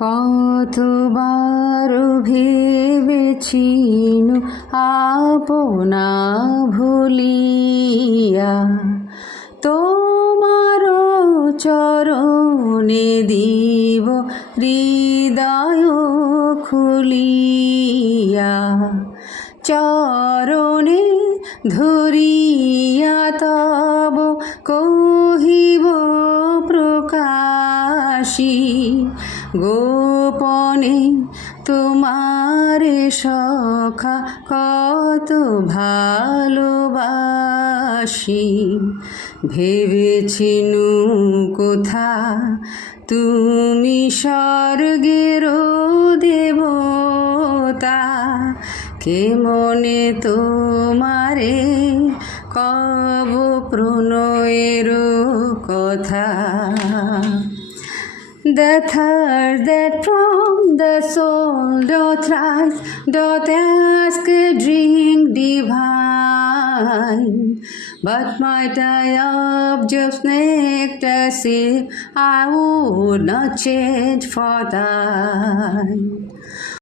কতবার ভেবেছিনু আপনা ভুলিয়া তোমার চরণে দিব হৃদয় খুলিয়া চরণে ধরিয়া তব কহিব প্রকাশী গোপনে তোমারে সখা কত ভালোবাসি ভেবেছিনু কোথা তুমি স্বর্গের দেবতা কে মনে তোমারে কব প্রণয়ের কথা The thirst that from the soul doth rise, doth ask a drink divine. But might I of just nectar sip, I would not change for thine.